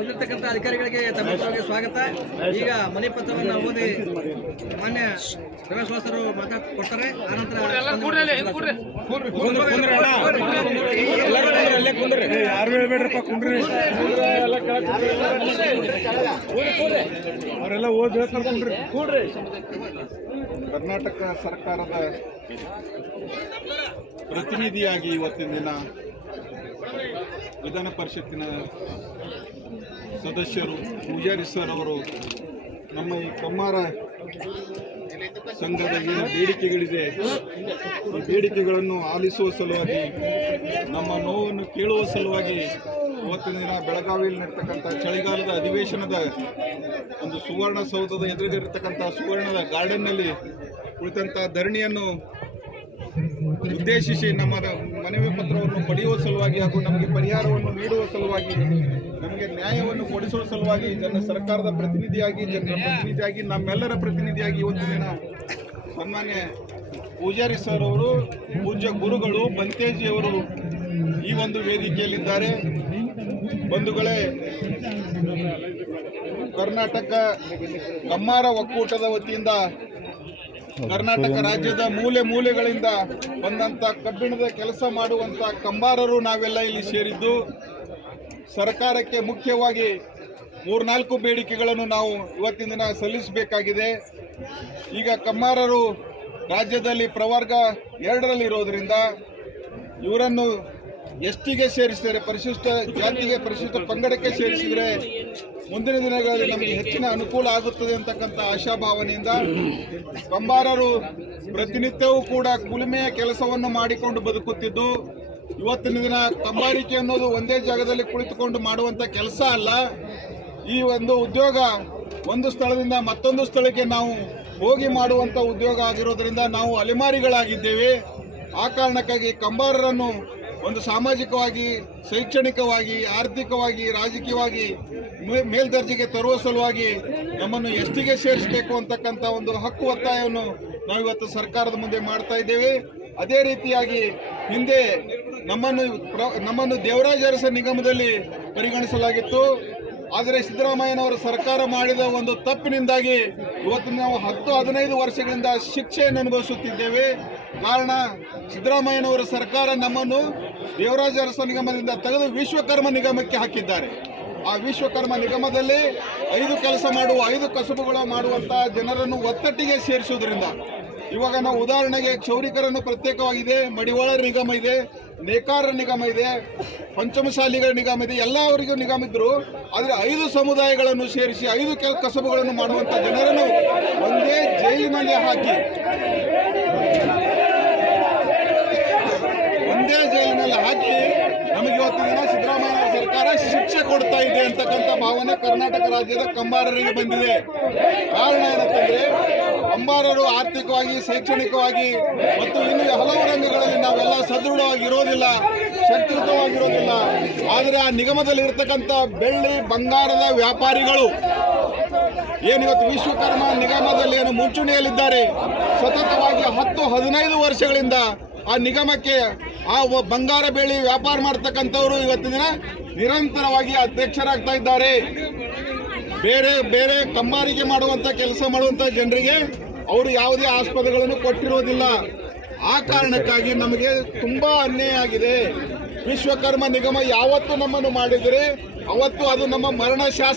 ಬಂದಿರತಕ್ಕಂಥ ಅಧಿಕಾರಿಗಳಿಗೆ ತಮ್ಮ ಪರವಾಗಿ ಸ್ವಾಗತ. ಈಗ ಮನೆ ಪತ್ರವನ್ನು ಓದಿ ಮಾನ್ಯ ರಮೇಶ್ ವಾಸರು ಮಾತಾಡ್ಕೊಡ್ತಾರೆ. ಆನಂತರ ಅವರೆಲ್ಲ ಓದಿ ಹೇಳ್ತಾರೆ. ಕರ್ನಾಟಕ ಸರ್ಕಾರದ ಪ್ರತಿನಿಧಿಯಾಗಿ ಇವತ್ತಿನ ದಿನ ವಿಧಾನ ಪರಿಷತ್ತಿನ ಸದಸ್ಯರು ಪೂಜಾರಿ ಸರ್ ಅವರು ನಮ್ಮ ಈ ಕಮ್ಮಾರ ಸಂಘದ ಏನು ಬೇಡಿಕೆಗಳಿದೆ ಈ ಬೇಡಿಕೆಗಳನ್ನು ಆಲಿಸುವ ಸಲುವಾಗಿ ನಮ್ಮ ನೋವನ್ನು ಕೇಳುವ ಸಲುವಾಗಿ ಇವತ್ತಿನ ದಿನ ಬೆಳಗಾವಿಯಲ್ಲಿ ನಡೀತಕ್ಕಂಥ ಚಳಿಗಾಲದ ಅಧಿವೇಶನದ ಒಂದು ಸುವರ್ಣಸೌಧದ ಎದುರಿಗಿರತಕ್ಕಂಥ ಸುವರ್ಣದ ಗಾರ್ಡನ್ನಲ್ಲಿ ಕುಳಿತಂಥ ಧರಣಿಯನ್ನು ಉದ್ದೇಶಿಸಿ ನಮ್ಮ ಮನವಿ ಪತ್ರವನ್ನು ಪಡೆಯುವ ಸಲುವಾಗಿ ಹಾಗೂ ನಮಗೆ ಪರಿಹಾರವನ್ನು ನೀಡುವ ಸಲುವಾಗಿ ನಮಗೆ ನ್ಯಾಯವನ್ನು ಕೊಡಿಸುವ ಸಲುವಾಗಿ ಸರ್ಕಾರದ ಪ್ರತಿನಿಧಿಯಾಗಿ ಜನರ ಪ್ರತಿನಿಧಿಯಾಗಿ ನಮ್ಮೆಲ್ಲರ ಪ್ರತಿನಿಧಿಯಾಗಿ ಇವತ್ತಿನ ದಿನ ಸನ್ಮಾನ್ಯ ಪೂಜಾರಿ ಸರ್ ಅವರು ಪೂಜ್ಯ ಗುರುಗಳು ಬಂತೇಜಿಯವರು ಈ ಒಂದು ವೇದಿಕೆಯಲ್ಲಿದ್ದಾರೆ. ಬಂಧುಗಳೇ, ಕರ್ನಾಟಕ ಕಮ್ಮಾರ ಒಕ್ಕೂಟದ ವತಿಯಿಂದ ಕರ್ನಾಟಕ ರಾಜ್ಯದ ಮೂಲೆ ಮೂಲೆಗಳಿಂದ ಬಂದಂಥ ಕಬ್ಬಿಣದ ಕೆಲಸ ಮಾಡುವಂಥ ಕಂಬಾರರು ನಾವೆಲ್ಲ ಇಲ್ಲಿ ಸೇರಿದ್ದು ಸರ್ಕಾರಕ್ಕೆ ಮುಖ್ಯವಾಗಿ 3-4 ಬೇಡಿಕೆಗಳನ್ನು ನಾವು ಇವತ್ತಿನ ದಿನ ಸಲ್ಲಿಸಬೇಕಾಗಿದೆ. ಈಗ ಕಮ್ಮಾರರು ರಾಜ್ಯದಲ್ಲಿ ಪ್ರವರ್ಗ 2ರಲ್ಲಿ ಇರೋದರಿಂದ ಇವರನ್ನು ಎಸ್ಟಿಗೆ ಸೇರಿಸಿದರೆ, ಪರಿಶಿಷ್ಟ ಜಾತಿಗೆ ಪರಿಶಿಷ್ಟ ಪಂಗಡಕ್ಕೆ ಸೇರಿಸಿದರೆ ಮುಂದಿನ ದಿನಗಳಲ್ಲಿ ನಮಗೆ ಹೆಚ್ಚಿನ ಅನುಕೂಲ ಆಗುತ್ತದೆ ಅಂತಕ್ಕಂಥ ಆಶಾಭಾವನೆಯಿಂದ ಕಂಬಾರರು ಪ್ರತಿನಿತ್ಯವೂ ಕೂಡ ಕುಲುಮೆಯ ಕೆಲಸವನ್ನು ಮಾಡಿಕೊಂಡು ಬದುಕುತ್ತಿದ್ದು, ಇವತ್ತಿನ ದಿನ ಕಂಬಾರಿಕೆ ಅನ್ನೋದು ಒಂದೇ ಜಾಗದಲ್ಲಿ ಕುಳಿತುಕೊಂಡು ಮಾಡುವಂಥ ಕೆಲಸ ಅಲ್ಲ. ಈ ಒಂದು ಉದ್ಯೋಗ ಒಂದು ಸ್ಥಳದಿಂದ ಮತ್ತೊಂದು ಸ್ಥಳಕ್ಕೆ ನಾವು ಹೋಗಿ ಮಾಡುವಂಥ ಉದ್ಯೋಗ ಆಗಿರೋದ್ರಿಂದ ನಾವು ಅಲೆಮಾರಿಗಳಾಗಿದ್ದೇವೆ. ಆ ಕಾರಣಕ್ಕಾಗಿ ಕಂಬಾರರನ್ನು ಒಂದು ಸಾಮಾಜಿಕವಾಗಿ, ಶೈಕ್ಷಣಿಕವಾಗಿ, ಆರ್ಥಿಕವಾಗಿ, ರಾಜಕೀಯವಾಗಿ ಮೇಲ್ದರ್ಜೆಗೆ ತರುವ ಸಲುವಾಗಿ ನಮ್ಮನ್ನು ಎಸ್ಟಿಗೆ ಸೇರಿಸಬೇಕು ಅಂತಕ್ಕಂಥ ಒಂದು ಹಕ್ಕು ಒತ್ತಾಯವನ್ನು ನಾವು ಇವತ್ತು ಸರ್ಕಾರದ ಮುಂದೆ ಮಾಡ್ತಾ ಇದ್ದೇವೆ. ಅದೇ ರೀತಿಯಾಗಿ ಹಿಂದೆ ನಮ್ಮನ್ನು ದೇವರಾಜ ಅರಸ ನಿಗಮದಲ್ಲಿ ಪರಿಗಣಿಸಲಾಗಿತ್ತು. ಆದರೆ ಸಿದ್ದರಾಮಯ್ಯನವರ ಸರ್ಕಾರ ಮಾಡಿದ ಒಂದು ತಪ್ಪಿನಿಂದಾಗಿ ಇವತ್ತು ನಾವು 10-15 ವರ್ಷಗಳಿಂದ ಶಿಕ್ಷೆಯನ್ನು ಅನುಭವಿಸುತ್ತಿದ್ದೇವೆ. ಕಾರಣ, ಸಿದ್ದರಾಮಯ್ಯನವರ ಸರ್ಕಾರ ನಮ್ಮನ್ನು ದೇವರಾಜ ಅರಸ ನಿಗಮದಿಂದ ತೆಗೆದು ವಿಶ್ವಕರ್ಮ ನಿಗಮಕ್ಕೆ ಹಾಕಿದ್ದಾರೆ. ಆ ವಿಶ್ವಕರ್ಮ ನಿಗಮದಲ್ಲಿ 5 ಕೆಲಸ ಮಾಡುವ 5 ಕಸುಬುಗಳು ಮಾಡುವಂಥ ಜನರನ್ನು ಒತ್ತಟ್ಟಿಗೆ ಸೇರಿಸುವುದರಿಂದ ಇವಾಗ ನಾವು ಉದಾಹರಣೆಗೆ ಕ್ಷೌರಿಕರನ್ನು ಪ್ರತ್ಯೇಕವಾಗಿದೆ, ಮಡಿವಾಳರ ನಿಗಮ ಇದೆ, ನೇಕಾರರ ನಿಗಮ ಇದೆ, ಪಂಚಮಸಾಲಿಗಳ ನಿಗಮ ಇದೆ, ಎಲ್ಲವರಿಗೂ ನಿಗಮ ಇದ್ದರು. ಆದರೆ 5 ಸಮುದಾಯಗಳನ್ನು ಸೇರಿಸಿ 5 ಕಸಬುಗಳನ್ನು ಮಾಡುವಂಥ ಜನರನ್ನು ಒಂದೇ ಜೈಲಿನಲ್ಲಿ ಹಾಕಿ ನಮಗೆ ಇವತ್ತಿನ ದಿನ ಸಿದ್ದರಾಮಯ್ಯ ಸರ್ಕಾರ ಶಿಕ್ಷೆ ಕೊಡ್ತಾ ಇದೆ ಅಂತಕ್ಕಂಥ ಭಾವನೆ ಕರ್ನಾಟಕ ರಾಜ್ಯದ ಕಂಬಾರರಿಗೆ ಬಂದಿದೆ. ಕಾರಣ ಏನಂತಂದ್ರೆ, ಕಂಬಾರರು ಆರ್ಥಿಕವಾಗಿ, ಶೈಕ್ಷಣಿಕವಾಗಿ ಮತ್ತು ಇನ್ನು ಹಲವು ರಂಗಗಳಲ್ಲಿ ನಾವೆಲ್ಲ ಸದೃಢವಾಗಿರೋದಿಲ್ಲ, ಶಕ್ತಿಯುತವಾಗಿರೋದಿಲ್ಲ. ಆದರೆ ಆ ನಿಗಮದಲ್ಲಿ ಇರತಕ್ಕಂಥ ಬೆಳ್ಳಿ ಬಂಗಾರದ ವ್ಯಾಪಾರಿಗಳು ಏನಿವತ್ತು ವಿಶ್ವಕರ್ಮ ನಿಗಮದಲ್ಲಿ ಏನು ಮುಂಚೂಣಿಯಲ್ಲಿದ್ದಾರೆ, ಸತತವಾಗಿ 10-15 ವರ್ಷಗಳಿಂದ ಆ ನಿಗಮಕ್ಕೆ ಆ ಬಂಗಾರ ಬೆಳ್ಳಿ ವ್ಯಾಪಾರ ಮಾಡ್ತಕ್ಕಂಥವರು ಇವತ್ತಿನ ದಿನ ನಿರಂತರವಾಗಿ ಅಧ್ಯಕ್ಷರಾಗ್ತಾ ಇದ್ದಾರೆ. ಬೇರೆ ಬೇರೆ ಕಂಬಾರಿಕೆ ಮಾಡುವಂಥ ಕೆಲಸ ಮಾಡುವಂಥ ಜನರಿಗೆ ಅವರು ಯಾವುದೇ ಆಸ್ಪದಗಳನ್ನು ಕೊಟ್ಟಿರೋದಿಲ್ಲ. ಆ ಕಾರಣಕ್ಕಾಗಿ ನಮಗೆ ತುಂಬ ಅನ್ಯಾಯ ಆಗಿದೆ. ವಿಶ್ವಕರ್ಮ ನಿಗಮ ಯಾವತ್ತು ನಮ್ಮನ್ನು ಮಾಡಿದರೆ ಅವತ್ತು ಅದು ನಮ್ಮ ಮರಣ ಶಾಸನ